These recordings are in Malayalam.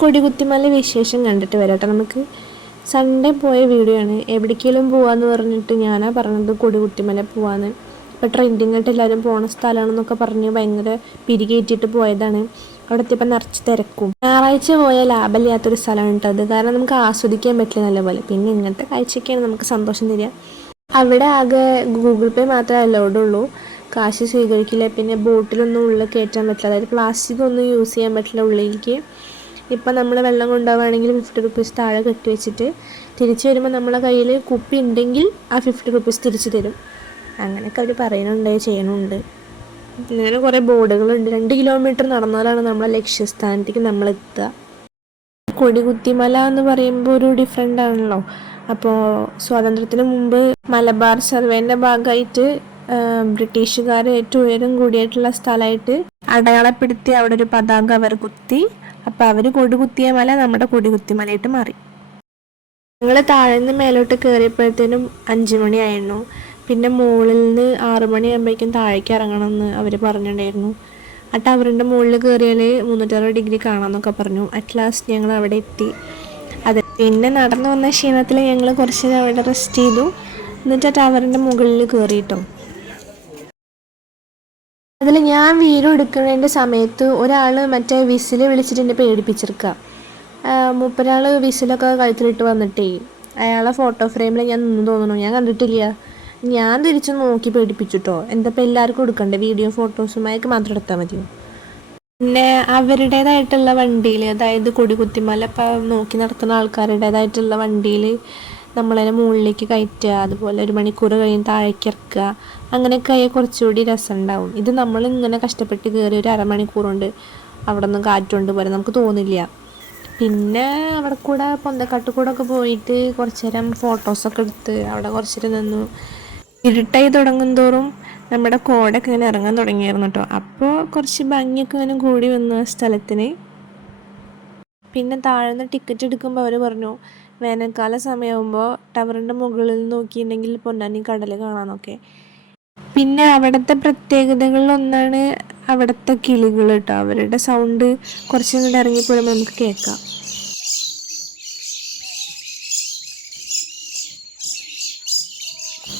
കൊടികുത്തിമല വിശേഷം കണ്ടിട്ട് വരാട്ടോ നമുക്ക്. സൺഡേ പോയ വീഡിയോ ആണ്. എവിടേക്കെങ്കിലും പോവാന്ന് പറഞ്ഞിട്ട് ഞാനാ പറഞ്ഞത് കൊടികുത്തിമല പോവാന്ന്. ഇപ്പോൾ ട്രെൻഡിങ് ആയിട്ട് എല്ലാവരും പോണ സ്ഥലമാണെന്നൊക്കെ പറഞ്ഞ് ഭയങ്കര പിരികേറ്റിട്ട് പോയതാണ്. അവിടെ എത്തിയപ്പോൾ നിറച്ച് തിരക്കും. ഞായറാഴ്ച പോയാൽ ലാഭമില്ലാത്തൊരു സ്ഥലമാണ് കേട്ടത്. കാരണം നമുക്ക് ആസ്വദിക്കാൻ പറ്റില്ല നല്ലപോലെ. പിന്നെ ഇങ്ങനത്തെ കാഴ്ചയൊക്കെയാണ് നമുക്ക് സന്തോഷം തരിക. അവിടെ ആകെ ഗൂഗിൾ പേ മാത്രമേ അലൗഡ് ഉള്ളൂ, കാശ് സ്വീകരിക്കില്ല. പിന്നെ ബോട്ടിലൊന്നും ഉള്ളിൽ കയറ്റാൻ പറ്റില്ല, അതായത് പ്ലാസ്റ്റിക് ഒന്നും യൂസ് ചെയ്യാൻ പറ്റില്ല ഉള്ളിലേക്ക്. ഇപ്പം നമ്മൾ വെള്ളം കൊണ്ടുപോവുകയാണെങ്കിൽ 50 റുപ്പീസ് താഴെ കെട്ടി വെച്ചിട്ട് തിരിച്ച് വരുമ്പോൾ നമ്മളെ കയ്യിൽ കുപ്പി ഉണ്ടെങ്കിൽ ആ 50 റുപ്പീസ് തിരിച്ച് തരും. അങ്ങനെയൊക്കെ അവർ പറയുന്നുണ്ട്, ചെയ്യണമുണ്ട്. ഇങ്ങനെ കുറേ ബോർഡുകളുണ്ട്. 2 കിലോമീറ്റർ നടന്നാലാണ് നമ്മളെ ലക്ഷ്യസ്ഥാനത്തേക്ക് നമ്മളെത്തുക. കൊടികുത്തിമല എന്ന് പറയുമ്പോൾ ഒരു ഡിഫറെൻ്റ് ആണല്ലോ. അപ്പോൾ സ്വാതന്ത്ര്യത്തിന് മുമ്പ് മലബാർ സർവേൻ്റെ ഭാഗമായിട്ട് ബ്രിട്ടീഷുകാർ ഏറ്റവും ഉയരം കൂടിയിട്ടുള്ള സ്ഥലമായിട്ട് അടയാളപ്പെടുത്തി അവിടെ ഒരു പതാക അവർ കുത്തി. അപ്പോൾ അവർ കൊടികുത്തിയ മല നമ്മുടെ കൊടികുത്തിമലയായിട്ട് മാറി. ഞങ്ങൾ താഴെ നിന്ന് മേലോട്ട് കയറിയപ്പോഴത്തേനും 5 മണിയായിരുന്നു. പിന്നെ മുകളിൽ നിന്ന് 6 മണിയാകുമ്പോഴേക്കും താഴേക്ക് ഇറങ്ങണമെന്ന് അവർ പറഞ്ഞിട്ടുണ്ടായിരുന്നു. ആ ടവറിൻ്റെ മുകളിൽ കയറിയാൽ 360 ഡിഗ്രി കാണാമെന്നൊക്കെ പറഞ്ഞു. അറ്റ് ലാസ്റ്റ് ഞങ്ങൾ അവിടെ എത്തി. അത് പിന്നെ നടന്നു വന്ന ക്ഷീണത്തിൽ ഞങ്ങൾ കുറച്ച് നേരം അവിടെ റെസ്റ്റ് ചെയ്തു. എന്നിട്ട് ആ ടവറിൻ്റെ മുകളിൽ കയറിയിട്ടോ. അതിൽ ഞാൻ വീഡിയോ എടുക്കുന്നതിൻ്റെ സമയത്ത് ഒരാൾ മറ്റേ വിസിൽ വിളിച്ചിട്ട് എന്നെ പേടിപ്പിച്ചെടുക്കുക. മൂപ്പരാൾ വിസിലൊക്കെ കഴുത്തിലിട്ട് വന്നിട്ടേ അയാളെ ഫോട്ടോ ഫ്രെയിമിൽ ഞാൻ നിന്ന് തോന്നുന്നു. ഞാൻ കണ്ടിട്ടില്ല. ഞാൻ തിരിച്ച് നോക്കി പേടിപ്പിച്ചിട്ടോ. എന്താ എല്ലാവർക്കും എടുക്കണ്ടേ വീഡിയോ ഫോട്ടോസും? അയാൾക്ക് മാത്രം എടുത്താൽ മതിയോ? പിന്നെ അവരുടേതായിട്ടുള്ള വണ്ടിയിൽ, അതായത് കൊടികുത്തിമല ഇപ്പം നോക്കി നടത്തുന്ന ആൾക്കാരുടേതായിട്ടുള്ള വണ്ടിയിൽ നമ്മളതിനെ മുകളിലേക്ക് കയറ്റുക, അതുപോലെ 1 മണിക്കൂർ കഴിഞ്ഞ് താഴേക്ക് ഇറക്കുക. അങ്ങനെയൊക്കെ ആയാൽ കുറച്ചുകൂടി രസമുണ്ടാവും. ഇത് നമ്മൾ ഇങ്ങനെ കഷ്ടപ്പെട്ട് കയറി ഒരു അരമണിക്കൂറുണ്ട് അവിടെ നിന്ന് കാറ്റുകൊണ്ട് പോലെ നമുക്ക് തോന്നില്ല. പിന്നെ അവിടെ കൂടെ പൊന്തക്കാട്ട് കൂടെ ഒക്കെ പോയിട്ട് കുറച്ച് നേരം ഫോട്ടോസൊക്കെ എടുത്ത് അവിടെ കുറച്ച് നേരം നിന്നു. ഇരുട്ടായി തുടങ്ങും തോറും നമ്മുടെ കോടൊക്കെ ഇങ്ങനെ ഇറങ്ങാൻ തുടങ്ങിയായിരുന്നു കേട്ടോ. അപ്പോൾ കുറച്ച് ഭംഗിയൊക്കെ ഇങ്ങനെ കൂടി വന്നു ആ സ്ഥലത്തിന്. പിന്നെ താഴ്ന്ന ടിക്കറ്റ് എടുക്കുമ്പോൾ അവർ പറഞ്ഞു വേനൽക്കാല സമയമാകുമ്പോൾ ടവറിൻ്റെ മുകളിൽ നോക്കിയിട്ടുണ്ടെങ്കിൽ പൊന്നാനി കടൽ കാണാമെന്നൊക്കെ. പിന്നെ അവിടുത്തെ പ്രത്യേകതകളിലൊന്നാണ് അവിടുത്തെ കിളികൾ കേട്ടോ. അവരുടെ സൗണ്ട് കുറച്ചും കൂടെ ഇറങ്ങിപ്പോരുമ്പോൾ നമുക്ക് കേൾക്കാം.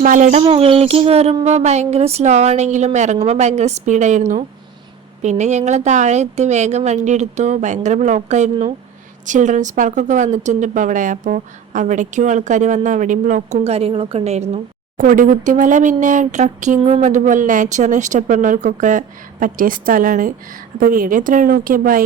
മലയുടെ മുകളിലേക്ക് കയറുമ്പോൾ ഭയങ്കര സ്ലോ ആണെങ്കിലും ഇറങ്ങുമ്പോൾ ഭയങ്കര സ്പീഡായിരുന്നു. പിന്നെ ഞങ്ങൾ താഴെ എത്തി വേഗം വണ്ടി എടുത്തു. ഭയങ്കര ബ്ലോക്കായിരുന്നു. ചിൽഡ്രൻസ് പാർക്കൊക്കെ വന്നിട്ടുണ്ട് ഇപ്പോൾ അവിടെ. അപ്പോൾ അവിടേക്കും ആൾക്കാർ വന്ന് അവിടെയും ബ്ലോക്കും കാര്യങ്ങളൊക്കെ ഉണ്ടായിരുന്നു. കൊടികുത്തിമല പിന്നെ ട്രക്കിങ്ങും അതുപോലെ നാച്ചറിനെ ഇഷ്ടപ്പെടുന്നവർക്കൊക്കെ പറ്റിയ സ്ഥലമാണ്. അപ്പോൾ വീഡിയോ എത്രയുള്ളൂ. Okay, by.